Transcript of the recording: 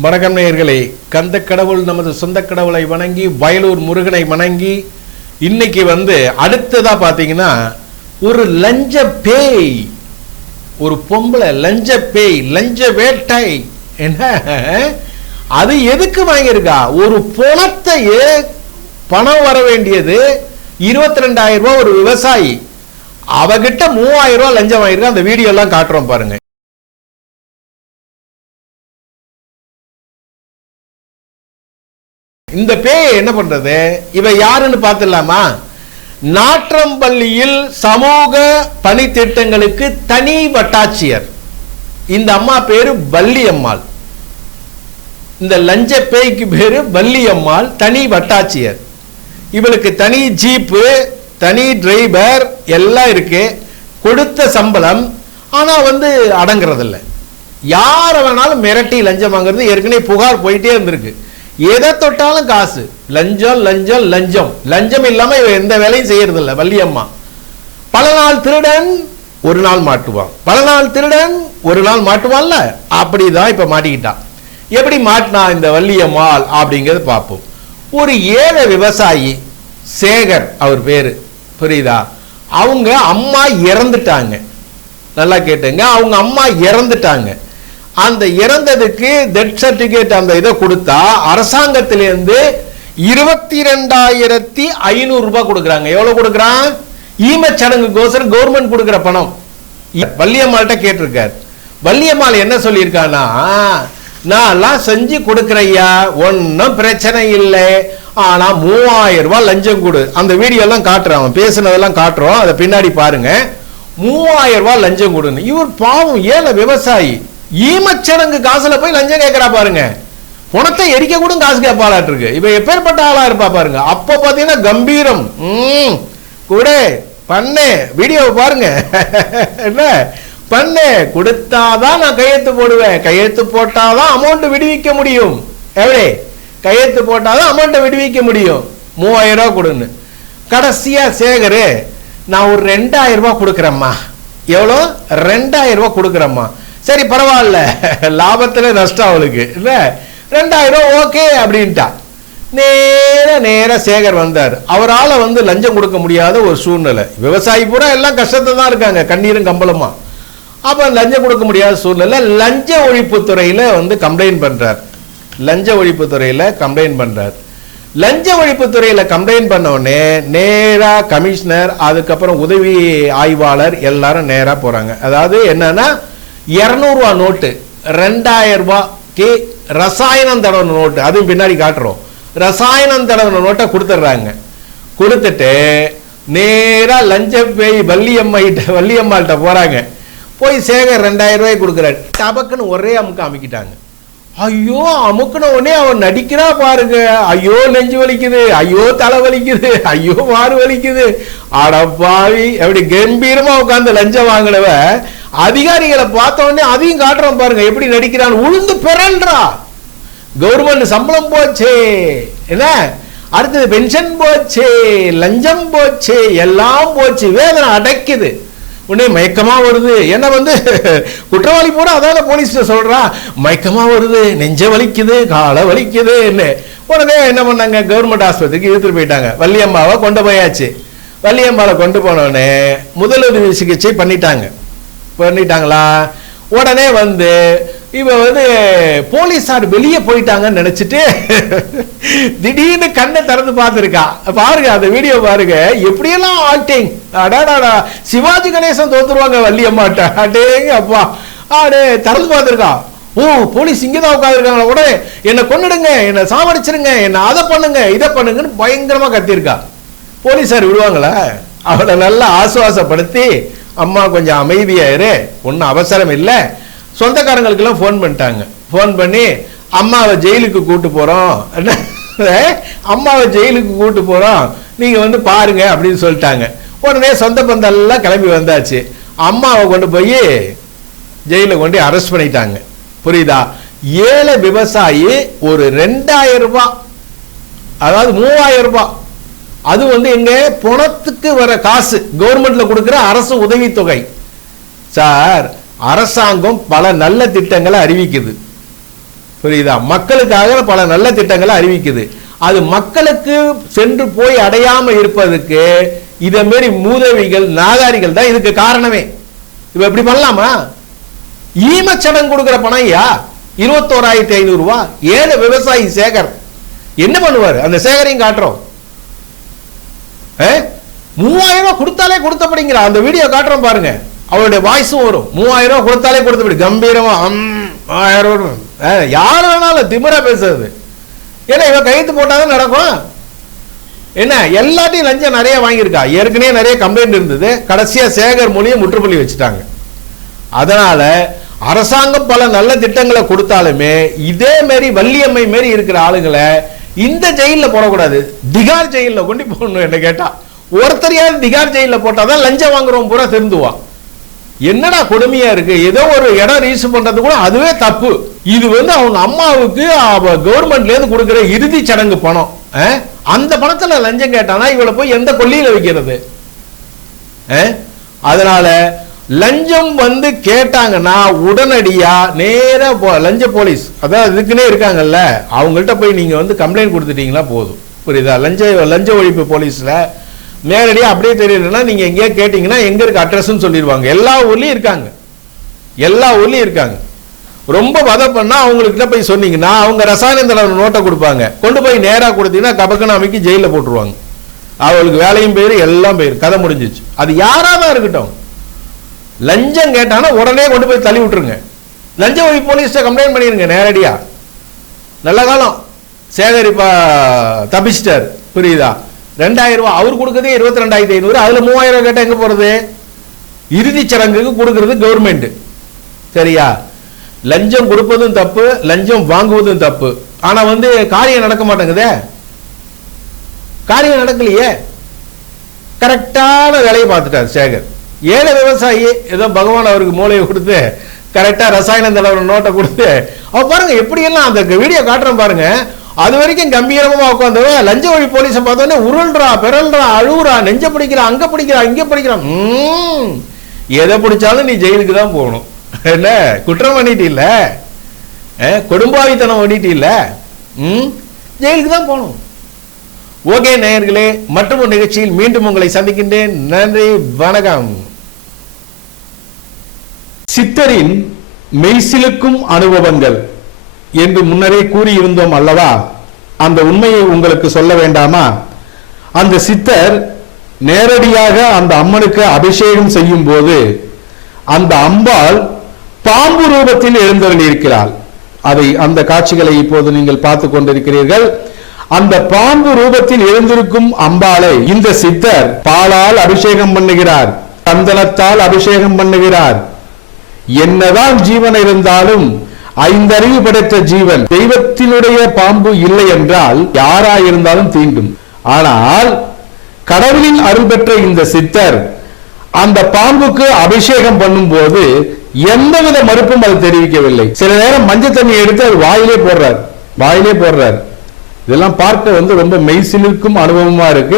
வணக்கம் நேயர்களே, கந்த கடவுள் நமது சொந்த கடவுளை வணங்கி வயலூர் முருகனை வணங்கி இன்னைக்கு அடுத்ததா பாத்தீங்கன்னா ஒரு லஞ்ச பேய், ஒரு பொம்பளை லஞ்ச பேய், லஞ்ச வேட்டை. என்ன அது எதுக்கு வாங்கியிருக்கா? ஒரு பணத்தையே பணம் வர வேண்டியது 22,000 ரூபாய். ஒரு விவசாயி அவகிட்ட 3,000 ரூபாய் லஞ்சம் வாங்கியிருக்கா. அந்த வீடியோ எல்லாம் காட்டுறோம் பாருங்க. இந்த பேய் என்ன பண்றது? இவ யாருன்னு பார்த்துடலாமா? நாற்றம்பள்ளியில் சமூக பணி திட்டங்களுக்கு தனி வட்டாட்சியர். இந்த அம்மா பேரு வள்ளியம்மாள். இந்த லஞ்ச பேய்க்கு பேரு வள்ளியம்மாள், தனி வட்டாட்சியர். இவளுக்கு தனி ஜீப்பு, தனி டிரைவர் எல்லாம் இருக்கு. கொடுத்த சம்பளம். ஆனா அடங்குறதில்ல. யார வேணாலும் மிரட்டி லஞ்சம் வாங்குறது ஏற்கனவே புகார் போயிட்டே இருந்திருக்கு. எதை தொட்டாலும் காசு, லஞ்சம் லஞ்சம் லஞ்சம். லஞ்சம் இல்லாம இவ எந்த வேலையும் செய்யறது இல்லை வள்ளியம்மா. பல நாள் திருடன் ஒரு நாள் மாட்டுவான், பல நாள் திருடன் ஒரு நாள் மாட்டுவான்ல, அப்படிதான் இப்ப மாட்டிக்கிட்டான். எப்படி மாட்டினா இந்த வள்ளியம்மாள் அப்படிங்கறது பார்ப்போம். ஒரு ஏழை விவசாயி சேகர் அவர் பேரு, புரியுதா? அவங்க அம்மா இறந்துட்டாங்க. நல்லா கேட்டுங்க, அவங்க அம்மா இறந்துட்டாங்க. அந்த இறந்ததுக்கு டெத் சர்டிபிகேட் அந்த இதை கொடுத்தா அரசாங்கத்திலிருந்து 22,500 ரூபாய் கொடுக்குறாங்க. எவ்வளவு கொடுக்குறான்? ஈமச்சடங்குக்கோசரம் கவர்மெண்ட் கொடுக்குற பணம். வள்ளியம்மாள்கிட்ட கேட்டிருக்காரு. வள்ளியம்மாள் என்ன சொல்லியிருக்கானா, நான் எல்லாம் செஞ்சு கொடுக்குறையா, ஒன்னும் பிரச்சனை இல்லை, ஆனா 3,000 ரூபாய் லஞ்சம் கொடு. அந்த வீடியோ எல்லாம் காட்டுறோம், அவன் பேசுனதெல்லாம் காட்டுறோம், அதை பின்னாடி பாருங்க. 3,000 ரூபாய் லஞ்சம் கொடுன்னு. இவர் பாவம் ஏழை விவசாயி, ஈமச்சடங்கு காசுல போய் லஞ்சம் கேட்கிறா பாருங்க. பணத்தை எரிக்க கூட காசு கேட்பாளாட்டு இருக்கு. இவ எப்பேற்பட்ட ஆளா இருப்பா பாருங்க. அப்ப பாத்தீங்கன்னா கம்பீரம். கூட பண்ணு, வீடியோ பாருங்க. என்ன பண்ணு, கொடுத்தாதான் நான் கையெழுத்து போடுவேன், கையெழுத்து போட்டாதான் அமௌண்ட் விடுவிக்க முடியும். எவ்வளே கையெழுத்து போட்டாதான் அமௌண்ட்டை விடுவிக்க முடியும். 3,000 ரூபாய் கொடுன்னு. கடைசியா சேகரு, நான் ஒரு 2,000 ரூபாய் கொடுக்குறேம்மா. எவ்வளோ? 2,000 ரூபாய் கொடுக்குறேம்மா. சரி பரவாயில்ல, லாபத்துல நஷ்டம் அவளுக்கு இல்ல, 2,000 ரூபாய் ஓகே அப்படின்ட்டா. நேர சேகர் வந்தார். அவரால் லஞ்சம் கொடுக்க முடியாத ஒரு சூழ்நிலை. விவசாயி பூரா எல்லாம் கஷ்டத்தை தான் இருக்காங்க, கண்ணீரும் கம்பளமா. அப்ப லஞ்சம் கொடுக்க முடியாத சூழ்நிலை. லஞ்ச ஒழிப்புத்துறையில கம்ப்ளைண்ட் பண்றார். லஞ்ச ஒழிப்புத்துறையில கம்ப்ளைண்ட் பண்றார். லஞ்ச ஒழிப்புத்துறையில கம்ப்ளைண்ட் பண்ண உடனே நேரா கமிஷனர், அதுக்கப்புறம் உதவி ஆய்வாளர் எல்லாரும் நேரா போறாங்க. அதாவது என்னன்னா 200 ரூபாய் நோட்டு, 2,000 ரூபாய்க்கு ரசாயனம் தடவின நோட்டு, அதுவும் பின்னாடி காட்டுறோம். ரசாயனம் தடவின நோட்டை கொடுத்துட்றாங்க. கொடுத்துட்டு நேரா லஞ்ச பேய் வள்ளியம்மாள்கிட்ட போறாங்க. போய் சேகர் 2,000 ரூபாய் கொடுக்குறாரு. டபக்குன்னு ஒரே அமுக்கு அமுக்கிட்டாங்க. ஐயோ, அமுக்குன உடனே அவன் நடிக்கிறா பாருங்க. ஐயோ நெஞ்சு வலிக்குது, ஐயோ தலை வலிக்குது, ஐயோ மாறு வலிக்குது. அடப்பாவி, எப்படி கம்பீரமா உட்காந்து லஞ்சம் வாங்கினவ அதிகாரிகளை பார்த்த உடனே அதையும் காட்டுறோம் பாருங்க, எப்படி நடிக்கிறான். உளுந்து பிறல்றா. கவர்மெண்ட் சம்பளம் போச்சே, என்ன அடுத்தது பென்ஷன் போச்சு, லஞ்சம் போச்சு, எல்லாம் போச்சு. வேதனை அடைக்குது. உடனே மயக்கமா வருது. என்ன குற்றவாளி போட அதான போலீஸ் சொல்றா, மயக்கமா வருது, நெஞ்ச வலிக்குது, காலை வலிக்குது. என்ன உடனே என்ன பண்ணாங்க, கவர்மெண்ட் ஆஸ்பத்திரிக்கு இழுத்துட்டு போயிட்டாங்க. வள்ளியம்மாவை கொண்டு போயாச்சு. வள்ளியம்மாவை கொண்டு போனோடனே முதலுதவி சிகிச்சை பண்ணிட்டாங்களா? உடனே இவ போலீஸார் வெளியே போயிட்டாங்கன்னு நினைச்சிட்டு திடீர்னு கண்ணை திறந்து பார்த்துருக்கா. பாருங்க அந்த வீடியோ பாருங்க, எப்படியெல்லாம் ஆக்டிங். அடாடா, சிவாஜி கணேசன் தோத்துருவாங்க வள்ளியம்மாட்ட. அடேங்க அப்பா, அடே திறந்து பார்த்துருக்கா. ஓ, போலீஸ் இங்கதான் உட்காந்துருக்காங்களா? உடனே என்னை கொன்னுடுங்க, என்னை சாவடிச்சிருங்க, என்னை அதை பண்ணுங்க இதை பண்ணுங்கன்னு பயங்கரமா கத்திருக்கா. போலீஸார் விடுவாங்களா? அவளை நல்லா ஆசுவாசப்படுத்தி, அம்மா கொஞ்சம் அமைதியாயிரு, ஒன்னும் அவசரம் இல்லை. சொந்தக்காரங்களுக்கெல்லாம் ஃபோன் பண்ணிட்டாங்க. ஃபோன் பண்ணி அம்மாவை ஜெயிலுக்கு கூட்டு போறோம், அம்மாவை ஜெயிலுக்கு கூட்டு போறோம், நீங்க பாருங்க அப்படின்னு சொல்லிட்டாங்க. உடனே சொந்த பந்தெல்லாம் கிளம்பி வந்தாச்சு. அம்மாவை கொண்டு போய் ஜெயில கொண்டு அரெஸ்ட் பண்ணிட்டாங்க. புரியுதா? ஏழை விவசாயி ஒரு 2,000 ரூபாய், அதாவது 3,000 ரூபாய், அது எங்க பணத்துக்கு வர காசு, கவர்மெண்ட்ல கொடுக்கிற அரசு உதவித்தொகை. சார், அரசாங்கம் பல நல்ல திட்டங்களை அறிவிக்குது. புரியுதா? மக்களுக்காக பல நல்ல திட்டங்களை அறிவிக்குது. அது மக்களுக்கு சென்று போய் அடையாம இருப்பதுக்கு இத மாதிரி மூதவிகள் நாதாரிகள் தான் இதுக்கு காரணமே. இப்ப எப்படி பண்ணலாமா? ஈமச்சடங்கு கொடுக்கிற பணம் 21,500 ரூபாய். ஏழை விவசாயி சேகர் என்ன பண்ணுவார்? அந்த சேகரையும் காட்டுறோம். 3000 ரூபாய் கொடுத்தாலே கொடுத்தபடிங்கிற அந்த வீடியோ காட்டுறோம் பாருங்க. அவருடைய வாய்ஸும் வரும். 3000 ரூபாய் கொடுத்தாலே கொடுத்தபடி கம்பீரமா 1000 ரூபாய். யாரு வேணாலும் திமிரா பேசுறது. ஏன்னா இவன் கையெழுத்து போட்டாதான் நடக்கும். என்ன எல்லாத்தையும் லஞ்சம் நிறைய வாங்கியிருக்கா. ஏற்கனவே நிறைய கம்ப்ளைண்ட் இருந்தது. கடைசியா சேகர் மொழியை முற்றுப்புள்ளி வச்சுட்டாங்க. அதனால அரசாங்கம் பல நல்ல திட்டங்களை கொடுத்தாலுமே இதே மாதிரி வள்ளியம்மை மாரி இருக்கிற ஆளுங்களை இந்த ஜெயில போடக்கூடாது, திகார் ஜெயில கொண்டு போடணும். என்ன கேட்டா ஒருத்தரையாவது திகார் ஜெயில போட்டாதான் லஞ்சம் வாங்குறவன் பூரா திருந்துவான். என்னடா கொடுமையா இருக்கு. ஏதோ ஒரு இடம் ரீஸ் பண்றது கூட அதுவே தப்பு. இது அவங்க அம்மாவுக்கு கவர்மெண்ட்ல இருந்து கொடுக்கிற இறுதி சடங்கு பணம். அந்த பணத்துல லஞ்சம் கேட்டானா இவளை போய் எந்த கொல்லியில வைக்கிறது? அதனால லஞ்சம் கேட்டாங்கன்னா உடனடியா நேரா லஞ்ச போலீஸ், அதாவது இதுக்குன்னே இருக்காங்கல்ல, அவங்கள்ட்ட போய் நீங்க கம்ப்ளைண்ட் கொடுத்துட்டீங்களா போதும். புரியுதா? லஞ்ச ஒழிப்பு போலீஸ்ல நேரடியா அப்படியே தெரியலன்னா நீங்க எங்கேயா கேட்டீங்கன்னா எங்க இருக்கு அட்ரஸ் சொல்லிடுவாங்க. எல்லா ஊர்லயும் இருக்காங்க. ரொம்ப வதை பண்ணா அவங்ககிட்ட போய் சொன்னீங்கன்னா அவங்க ரசாயன தலைவர் நோட்டை கொடுப்பாங்க. கொண்டு போய் நேரா கொடுத்தீங்கன்னா கபக்கன அமைக்கி ஜெயில போட்டுருவாங்க. அவங்களுக்கு வேலையும் போயிரு, எல்லாம் போயிரு, கதை முடிஞ்சிச்சு. அது யாராதான் இருக்கட்டும், லஞ்சம் கேட்டானா உடனே கொண்டு போய் தள்ளி விட்டுருங்க. லஞ்ச ஒழிப்பு போலீஸ் கம்ப்ளைண்ட் பண்ணிருங்க நேரடியா. நல்ல காலம் சேகரிப்பா தப்பிச்சிட்டார். புரியுதா? 2000 ரூபாய் அவர் கொடுக்கறதே 22,500. அதுல 3000 ரூபாய் கேட்டா எங்க போறது? இறுதி சடங்குக்கு கொடுக்கிறது கவர்மெண்ட். சரியா? லஞ்சம் கொடுப்பதும் தப்பு, லஞ்சம் வாங்குவதும் தப்பு. ஆனா காரியம் நடக்க மாட்டேங்குதே. காரியம் நடக்கலையே. கரெக்டான வேலையை பார்த்துட்டார் சேகர். ஏழை விவசாயி ஏதோ பகவான் அவருக்கு மூளையை கொடுத்து கரெக்டா ரசாயன தலைவர் நோட்டை கொடுத்து அவ பாருங்க எப்படி எல்லாம் அந்த வீடியோ காட்டுறோம் பாருங்க. அது வரைக்கும் கம்பீரமா உட்காந்து லஞ்ச ஒழி போலீஸை பார்த்தோன்னே உருள்றா, பெறல்றா, அழுவுறா, நெஞ்ச பிடிக்கிறா, அங்க பிடிக்கிறா, இங்க பிடிக்கிறான். எதை பிடிச்சாலும் நீ ஜெயிலுக்கு தான் போகணும். என்ன குற்றம் பண்ணிட்டு இல்ல, கொடும்பாவித்தனம் பண்ணிட்டு இல்ல, ஜெயிலுக்கு தான் போகணும். ஓகே நேயர்களே, மற்றும் ஒரு நிகழ்ச்சியில் மீண்டும் உங்களை சந்திக்கின்றேன். நன்றி, வணக்கம். சித்தரின் மெய்சிலுக்கும் அனுபவங்கள் என்று முன்னரே கூறியிருந்தோம் அல்லவா? அந்த உண்மையை உங்களுக்கு சொல்ல வேண்டாமா? அந்த சித்தர் நேரடியாக அந்த அம்மனுக்கு அபிஷேகம் செய்யும் போது அந்த அம்பாள் பாம்பு ரூபத்தில் எழுந்தருளியிருக்கிறாள். அந்த காட்சிகளை இப்போது நீங்கள் பார்த்து கொண்டிருக்கிறீர்கள். அந்த பாம்பு ரூபத்தில் எழுந்திருக்கும் அம்பாளை இந்த சித்தர் பாலால் அபிஷேகம் பண்ணுகிறார், சந்தனத்தால் அபிஷேகம் பண்ணுகிறார். என்னதான் ஜீவன் இருந்தாலும் 5 அறிவு படைத்த ஜீவன், தெய்வத்தினுடைய பாம்பு இல்லை என்றால் யாராயிருந்தாலும் தீண்டும். ஆனால் கடவுளின் அருள் பெற்ற இந்த சித்தர் அந்த பாம்புக்கு அபிஷேகம் பண்ணும் போது எந்தவித மறுப்பும் அது தெரிவிக்கவில்லை. சில நேரம் மஞ்சள் தண்ணி எடுத்து அது வாயிலே போடுறார். இதெல்லாம் பார்க்க ரொம்ப மெய்சிலிருக்கும் அனுபவமா இருக்கு.